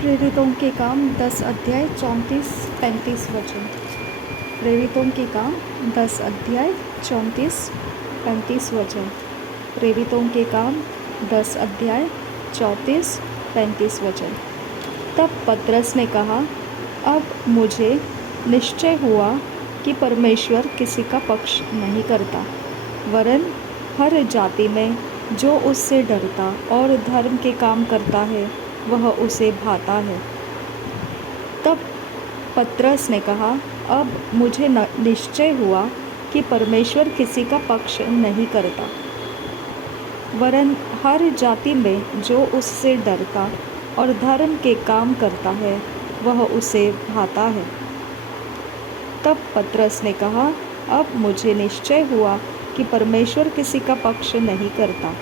प्रेरितों के काम 10 अध्याय 34-35 वचन। प्रेरितों के काम 10 अध्याय 34-35 वचन। प्रेरितों के काम 10 अध्याय 34-35 वचन। तब पतरस ने कहा, अब मुझे निश्चय हुआ कि परमेश्वर किसी का पक्ष नहीं करता, वरन हर जाति में जो उससे डरता और धर्म के काम करता है वह उसे भाता है। तब पतरस ने कहा, अब मुझे निश्चय हुआ कि परमेश्वर किसी का पक्ष नहीं करता, वरन हर जाति में जो उससे डरता और धर्म के काम करता है वह उसे भाता है। तब पतरस ने कहा, अब मुझे निश्चय हुआ कि परमेश्वर किसी का पक्ष नहीं करता,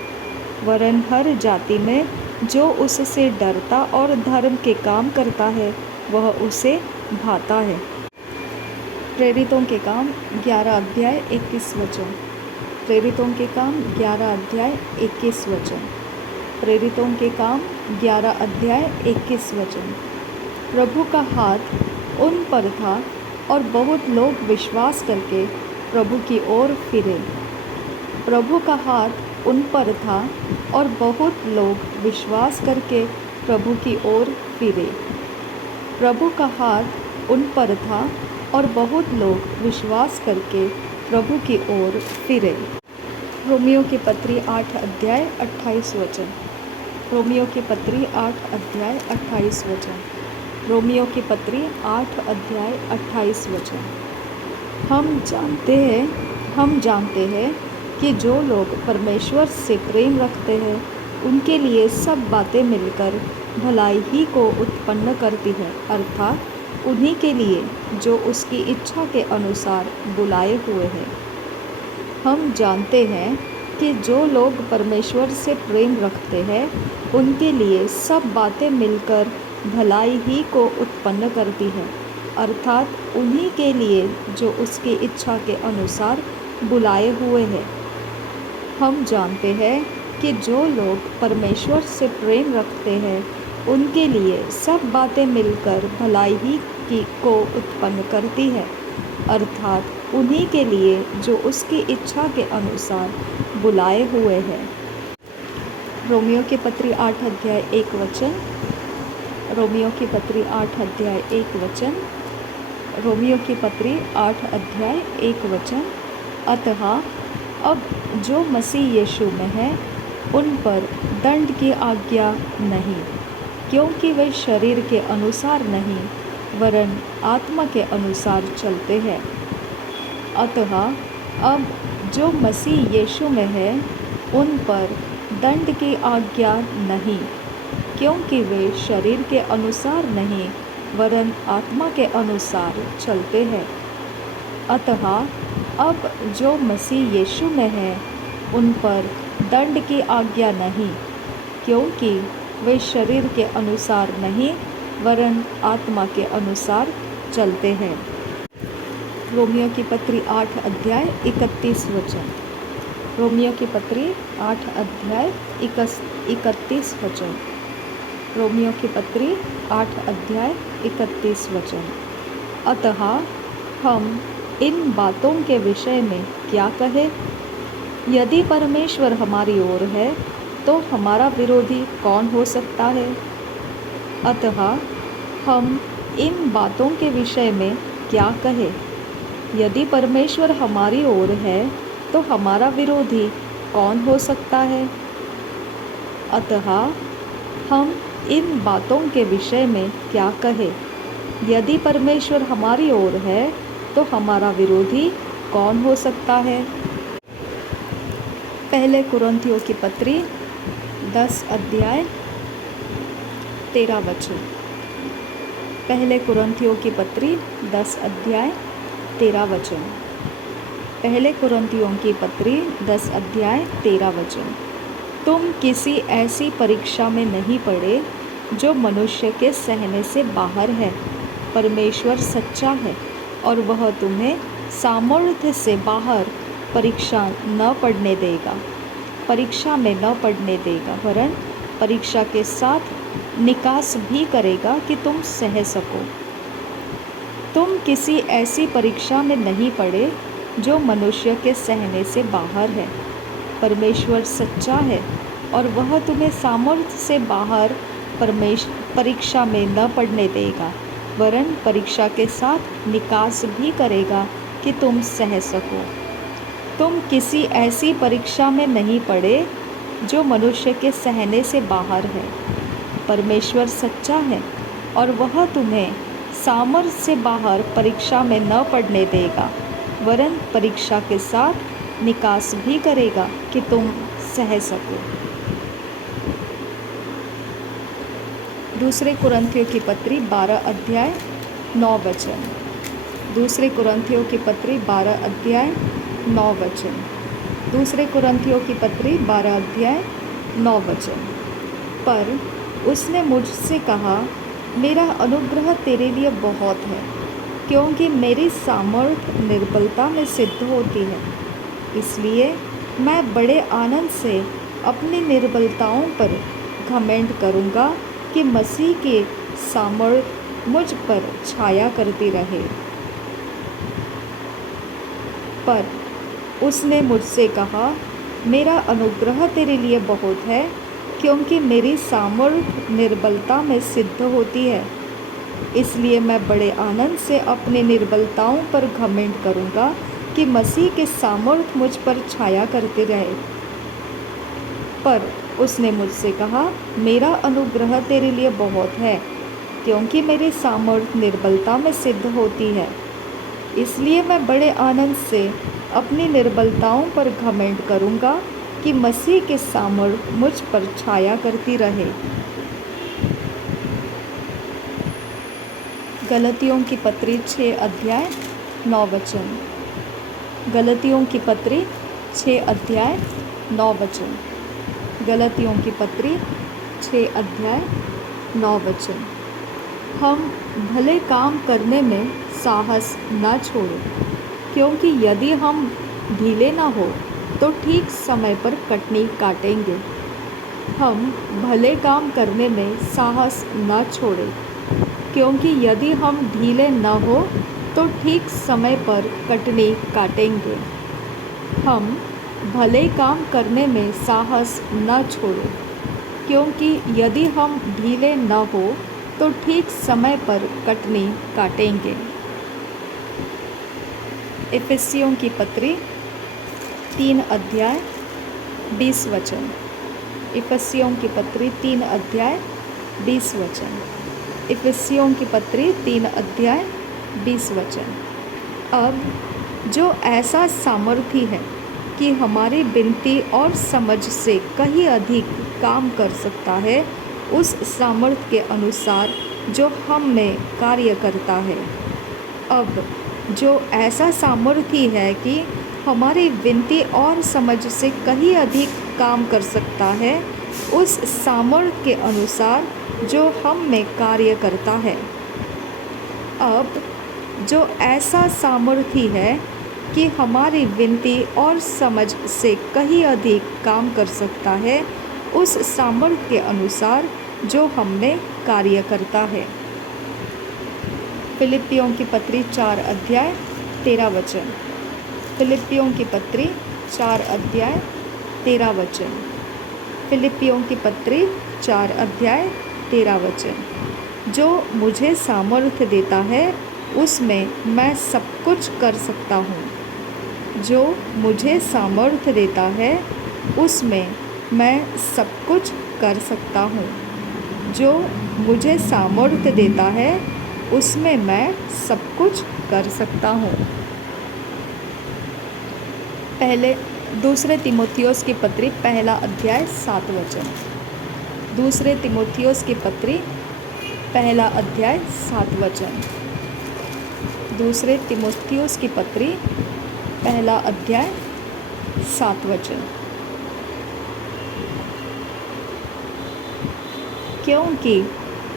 वरन हर जाति में जो उससे डरता और धर्म के काम करता है वह उसे भाता है। प्रेरितों के काम 11 अध्याय 21 वचन। प्रेरितों के काम 11 अध्याय 21 वचन। प्रेरितों के काम 11 अध्याय 21 वचन। प्रभु का हाथ उन पर था और बहुत लोग विश्वास करके प्रभु की ओर फिरे। प्रभु का हाथ उन पर था और बहुत लोग विश्वास करके प्रभु की ओर फिरे। प्रभु का हाथ उन पर था और बहुत लोग विश्वास करके प्रभु की ओर फिरे। रोमियो की पत्री 8 अध्याय 28 वचन। रोमियो की पत्री 8 अध्याय 28 वचन। रोमियो की पत्री 8 अध्याय 28 वचन। हम जानते हैं कि जो लोग परमेश्वर से प्रेम रखते हैं उनके लिए सब बातें मिलकर भलाई ही को उत्पन्न करती है, अर्थात उन्हीं के लिए जो उसकी इच्छा के अनुसार बुलाए हुए हैं। हम जानते हैं कि जो लोग परमेश्वर से प्रेम रखते हैं उनके लिए सब बातें मिलकर भलाई ही को उत्पन्न करती है, अर्थात उन्हीं के लिए जो उसकी इच्छा के अनुसार बुलाए हुए हैं। हम जानते हैं कि जो लोग परमेश्वर से प्रेम रखते हैं उनके लिए सब बातें मिलकर भलाई ही को उत्पन्न करती है, अर्थात उन्हीं के लिए जो उसकी इच्छा के अनुसार बुलाए हुए हैं। रोमियो की पत्री 8 अध्याय 1 वचन। रोमियो की पत्री 8 अध्याय 1 वचन। रोमियो की पत्री 8 अध्याय 1 वचन। अतः अब जो मसीह यीशु में है उन पर दंड की आज्ञा नहीं, क्योंकि वे शरीर के अनुसार नहीं वरन आत्मा के अनुसार चलते हैं। अतः अब जो मसीह यीशु में है उन पर दंड की आज्ञा नहीं, क्योंकि वे शरीर के अनुसार नहीं वरन आत्मा के अनुसार चलते हैं। अतः अब जो मसीह यीशु में है उन पर दंड की आज्ञा नहीं, क्योंकि वे शरीर के अनुसार नहीं वरन आत्मा के अनुसार चलते हैं। रोमियो की पत्री 8 अध्याय 31 वचन। रोमियो की पत्री 8 अध्याय 31 वचन। रोमियो की पत्री 8 अध्याय 31 वचन। अतः हम इन बातों के विषय में क्या कहें? यदि परमेश्वर हमारी ओर है तो हमारा विरोधी कौन हो सकता है? अतः हम इन बातों के विषय में क्या कहें? यदि परमेश्वर हमारी ओर है तो हमारा विरोधी कौन हो सकता है? अतः हम इन बातों के विषय में क्या कहें? यदि परमेश्वर हमारी ओर है तो हमारा विरोधी कौन हो सकता है? पहले कुरिन्थियों की पत्री 10 अध्याय 13 वचन। पहले कुरिन्थियों की पत्री 10 अध्याय 13 वचन। पहले कुरिन्थियों की पत्री 10 अध्याय 13 वचन। तुम किसी ऐसी परीक्षा में नहीं पड़े जो मनुष्य के सहने से बाहर है। परमेश्वर सच्चा है और वह तुम्हें सामर्थ्य से बाहर परीक्षा न पड़ने देगा, परीक्षा में न पड़ने देगा, वरन परीक्षा के साथ निकास भी करेगा कि तुम सह सको। तुम किसी ऐसी परीक्षा में नहीं पड़े जो मनुष्य के सहने से बाहर है। परमेश्वर सच्चा है और वह तुम्हें सामर्थ्य से बाहर परीक्षा में न पड़ने देगा, वरन परीक्षा के साथ निकास भी करेगा कि तुम सह सको। तुम किसी ऐसी परीक्षा में नहीं पड़े जो मनुष्य के सहने से बाहर है। परमेश्वर सच्चा है और वह तुम्हें सामर्थ्य से बाहर परीक्षा में न पड़ने देगा, वरन परीक्षा के साथ निकास भी करेगा कि तुम सह सको। दूसरे कुरिन्थियों की पत्री 12 अध्याय 9 वचन। दूसरे कुरिन्थियों की पत्री 12 अध्याय 9 वचन। दूसरे कुरिन्थियों की पत्री 12 अध्याय 9 वचन। पर उसने मुझसे कहा, मेरा अनुग्रह तेरे लिए बहुत है, क्योंकि मेरी सामर्थ्य निर्बलता में सिद्ध होती है। इसलिए मैं बड़े आनंद से अपनी निर्बलताओं पर घमंड करूँगा कि मसीह की सामर्थ्य मुझ पर छाया करती रहे। पर उसने मुझसे कहा, मेरा अनुग्रह तेरे लिए बहुत है, क्योंकि मेरी सामर्थ्य निर्बलता में सिद्ध होती है। इसलिए मैं बड़े आनंद से अपनी निर्बलताओं पर घमंड करूँगा कि मसीह के सामर्थ्य मुझ पर छाया करते रहे। पर उसने मुझसे कहा, मेरा अनुग्रह तेरे लिए बहुत है, क्योंकि मेरी सामर्थ्य निर्बलता में सिद्ध होती है। इसलिए मैं बड़े आनंद से अपनी निर्बलताओं पर घमंड करूँगा कि मसीह के सामर्थ्य मुझ पर छाया करती रहे। गलतियों की पत्री 6 अध्याय 9 वचन। गलतियों की पत्री 6 अध्याय 9 वचन। गलतियों की पत्री 6 अध्याय 9 वचन। हम भले काम करने में साहस न छोड़ें, क्योंकि यदि हम ढीले न हो तो ठीक समय पर कटनी काटेंगे। हम भले काम करने में साहस न छोड़ें, क्योंकि यदि हम ढीले न हो तो ठीक समय पर कटनी काटेंगे। हम भले काम करने में साहस न छोड़ें, क्योंकि यदि हम ढीले न हो तो ठीक समय पर कटनी काटेंगे। इफिसियों की पत्री 3 अध्याय 20 वचन। इफिसियों की पत्री 3 अध्याय 20 वचन। इफिसियों की पत्री 3 अध्याय 20 वचन। अब जो ऐसा सामर्थी है कि हमारी विनती और समझ से कहीं अधिक काम कर सकता है, उस सामर्थ्य के अनुसार जो हम में कार्य करता है। अब जो ऐसा सामर्थी है कि हमारी विनती और समझ से कहीं अधिक काम कर सकता है, उस सामर्थ्य के अनुसार जो हम में कार्य करता है। अब जो ऐसा सामर्थी है कि हमारी विनती और समझ से कहीं अधिक काम कर सकता है, उस सामर्थ्य के अनुसार जो हम में कार्य करता है। फिलिप्पियों की पत्री 4 अध्याय 13 वचन। फिलिप्पियों की पत्री 4 अध्याय 13 वचन। फिलिप्पियों की पत्री 4 अध्याय 13 वचन। जो मुझे सामर्थ्य देता है, उसमें मैं सब कुछ कर सकता हूँ। जो मुझे सामर्थ्य देता है, उसमें मैं सब कुछ कर सकता हूँ। जो मुझे सामर्थ्य देता है, उसमें मैं सब कुछ कर सकता हूँ। दूसरे तीमुथियुस की पत्री 1 अध्याय 7 वचन। दूसरे तीमुथियुस की पत्री 1 अध्याय 7 वचन। दूसरे तीमुथियुस की पत्री 1 अध्याय 7 वचन। क्योंकि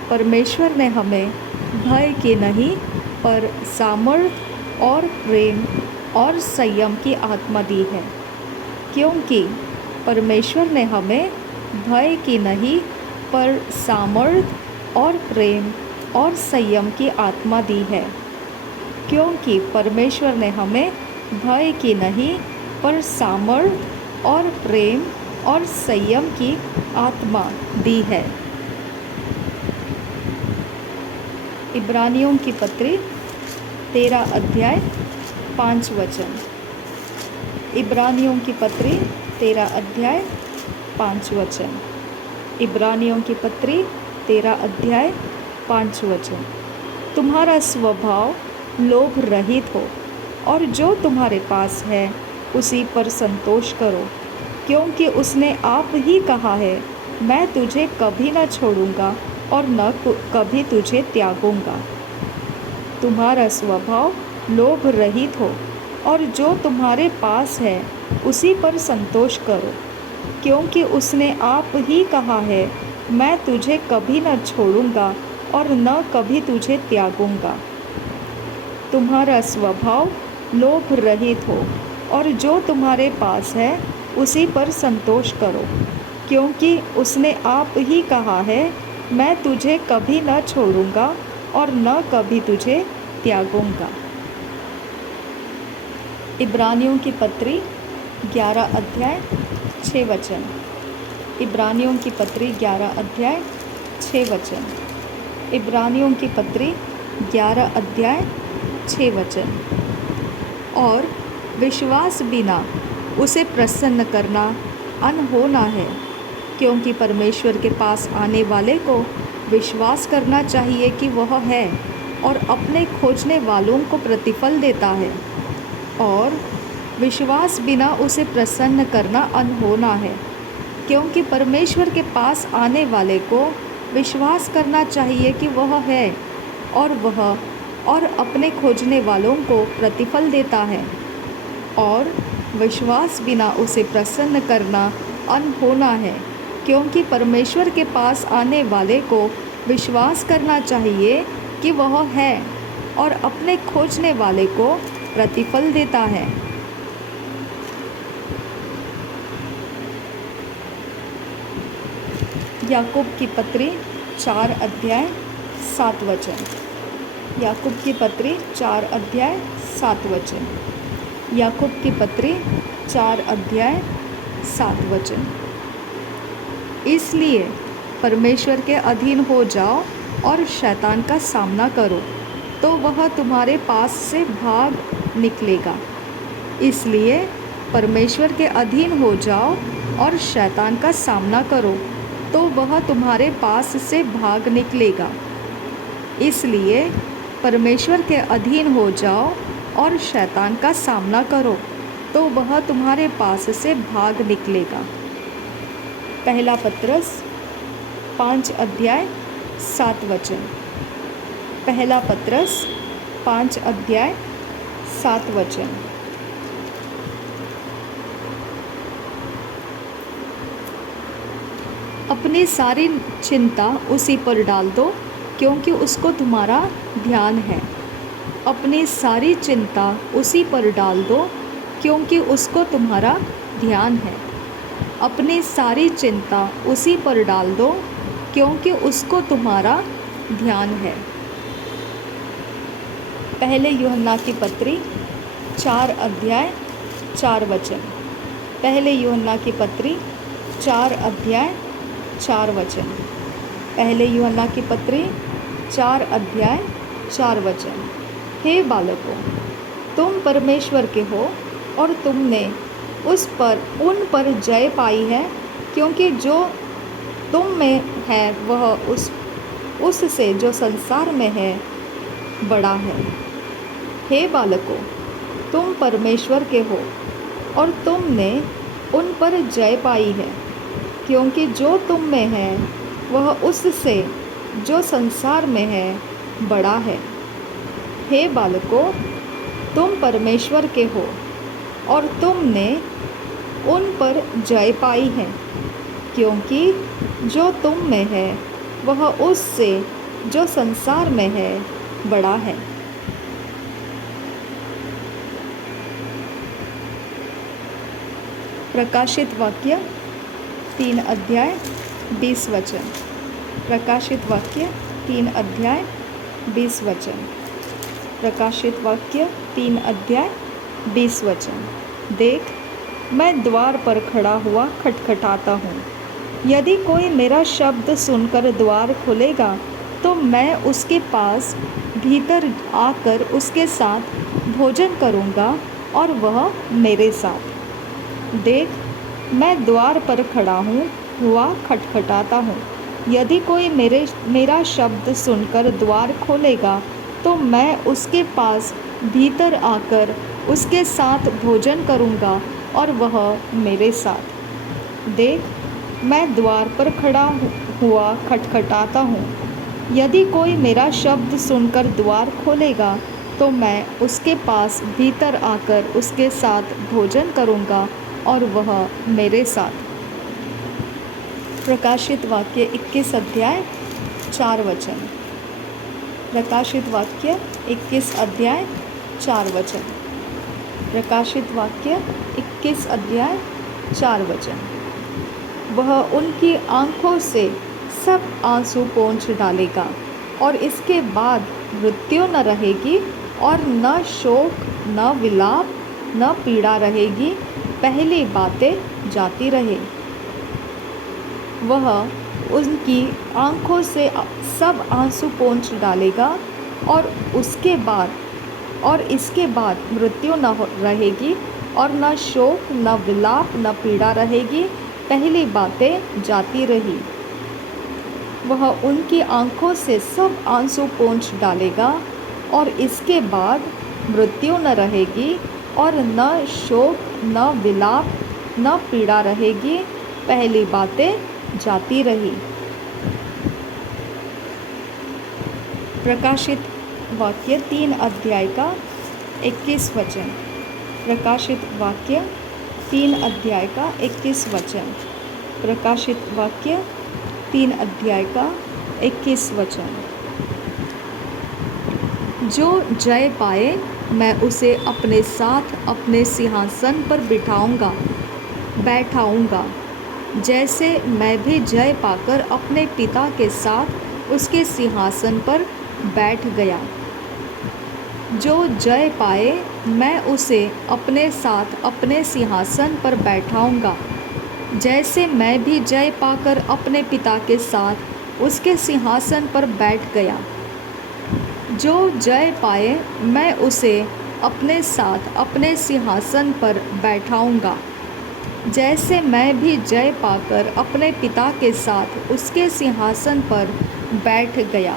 परमेश्वर ने हमें भय की नहीं, पर सामर्थ और प्रेम और संयम की आत्मा दी है। क्योंकि परमेश्वर ने हमें भय की नहीं, पर सामर्थ्य और प्रेम और संयम की आत्मा दी है, क्योंकि परमेश्वर ने हमें भय की नहीं पर सामर्थ्य और प्रेम और संयम की आत्मा दी है। इब्रानियों की पत्री 13 अध्याय 5 वचन। इब्रानियों की पत्री 13 अध्याय 5 वचन। इब्रानियों की पत्री 13 अध्याय 5 वचन। तुम्हारा स्वभाव लोभ रहित हो और जो तुम्हारे पास है उसी पर संतोष करो, क्योंकि उसने आप ही कहा है, मैं तुझे कभी न छोड़ूंगा और न कभी तुझे त्यागूंगा। तुम्हारा स्वभाव लोभ रहित हो और जो तुम्हारे पास है उसी पर संतोष करो, क्योंकि उसने आप ही कहा है, मैं तुझे कभी न छोड़ूंगा और न कभी तुझे त्यागूंगा। तुम्हारा स्वभाव लोभ रहित हो और जो तुम्हारे पास है उसी पर संतोष करो, क्योंकि उसने आप ही कहा है, मैं तुझे कभी न छोड़ूंगा और न कभी तुझे त्यागूंगा। इब्रानियों की पत्री 11 अध्याय 6 वचन। इब्रानियों की पत्री 11 अध्याय 6 वचन। इब्रानियों की पत्री 11 अध्याय 6 वचन। और विश्वास बिना उसे प्रसन्न करना अनहोना है, क्योंकि परमेश्वर के पास आने वाले को विश्वास करना चाहिए कि वह है और अपने खोजने वालों को प्रतिफल देता है। और विश्वास बिना उसे प्रसन्न करना अनहोना है, क्योंकि परमेश्वर के पास आने वाले को विश्वास करना चाहिए कि वह है और अपने खोजने वालों को प्रतिफल देता है। और विश्वास बिना उसे प्रसन्न करना अनहोना है, क्योंकि परमेश्वर के पास आने वाले को विश्वास करना चाहिए कि वह है और अपने खोजने वाले को प्रतिफल देता है। याकूब की पत्री 4 अध्याय 7 वचन। याकूब की पत्री 4 अध्याय 7 वचन। याकूब की पत्री 4 अध्याय 7 वचन। इसलिए परमेश्वर के अधीन हो जाओ और शैतान का सामना करो, तो वह तुम्हारे पास से भाग निकलेगा। इसलिए परमेश्वर के अधीन हो जाओ और शैतान का सामना करो, तो वह तुम्हारे पास से भाग निकलेगा। इसलिए परमेश्वर के अधीन हो जाओ और शैतान का सामना करो, तो वह तुम्हारे पास से भाग निकलेगा। पहला पत्रस 5 अध्याय 7 वचन। पहला पत्रस 5 अध्याय 7 वचन। अपनी सारी चिंता उसी पर डाल दो, क्योंकि उसको तुम्हारा ध्यान है। अपनी सारी चिंता उसी पर डाल दो, क्योंकि उसको तुम्हारा ध्यान है। अपनी सारी चिंता उसी पर डाल दो, क्योंकि उसको तुम्हारा ध्यान है। पहले यूहन्ना की पत्री 4 अध्याय 4 वचन। पहले यूहन्ना की पत्री 4 अध्याय 4 वचन। पहले यूहन्ना की पत्री 4 अध्याय 4 वचन। हे बालकों, तुम परमेश्वर के हो और तुमने उन पर जय पाई है, क्योंकि जो तुम में है वह उससे जो संसार में है बड़ा है। हे बालकों, तुम परमेश्वर के हो और तुमने उन पर जय पाई है, क्योंकि जो तुम में है वह उससे जो संसार में है बड़ा है। हे बालकों, तुम परमेश्वर के हो और तुमने उन पर जय पाई है, क्योंकि जो तुम में है वह उससे जो संसार में है बड़ा है। प्रकाशित वाक्य 3 अध्याय 20 वचन। प्रकाशित वाक्य 3 अध्याय 20 वचन। प्रकाशित वाक्य 3 अध्याय 20 वचन। देख, मैं द्वार पर खड़ा हुआ खटखटाता हूँ। यदि कोई मेरा शब्द सुनकर द्वार खोलेगा तो मैं उसके पास भीतर आकर उसके साथ भोजन करूँगा और वह मेरे साथ। देख, मैं द्वार पर खड़ा हुआ खटखटाता हूँ। यदि कोई मेरा शब्द सुनकर द्वार खोलेगा तो मैं उसके पास भीतर आकर उसके साथ भोजन करूँगा और वह मेरे साथ। देख, मैं द्वार पर खड़ा हुआ खटखटाता हूँ। यदि कोई मेरा शब्द सुनकर द्वार खोलेगा तो मैं उसके पास भीतर आकर उसके साथ भोजन करूँगा और वह मेरे साथ। प्रकाशित वाक्य 21 अध्याय 4 वचन। प्रकाशित वाक्य 21 अध्याय 4 वचन। प्रकाशित वाक्य 21 अध्याय 4 वचन। वह उनकी आँखों से सब आंसू पोंछ डालेगा और इसके बाद मृत्यु न रहेगी और न शोक न विलाप न पीड़ा रहेगी, पहली बातें जाती रहे। वह उनकी आँखों से सब आंसू पोंछ डालेगा और इसके बाद मृत्यु न रहेगी और न शोक न विलाप न पीड़ा रहेगी, पहली बातें जाती रही। वह उनकी आँखों से सब आंसू पोंछ डालेगा और इसके बाद मृत्यु न रहेगी और न शोक न विलाप न पीड़ा रहेगी, पहली बातें जाती रही। प्रकाशित वाक्य 3 अध्याय का 21 वचन। प्रकाशित वाक्य 3 अध्याय का 21 वचन। प्रकाशित वाक्य 3 अध्याय का 21 वचन। जो जय पाए मैं उसे अपने साथ अपने सिंहासन पर बैठाऊंगा, जैसे मैं भी जय पाकर अपने पिता के साथ उसके सिंहासन पर बैठ गया। जो जय पाए मैं उसे अपने साथ अपने सिंहासन पर बैठाऊंगा, जैसे मैं भी जय पाकर अपने पिता के साथ उसके सिंहासन पर बैठ गया। जो जय पाए मैं उसे अपने साथ अपने सिंहासन पर बैठाऊंगा, जैसे मैं भी जय पाकर अपने पिता के साथ उसके सिंहासन पर बैठ गया।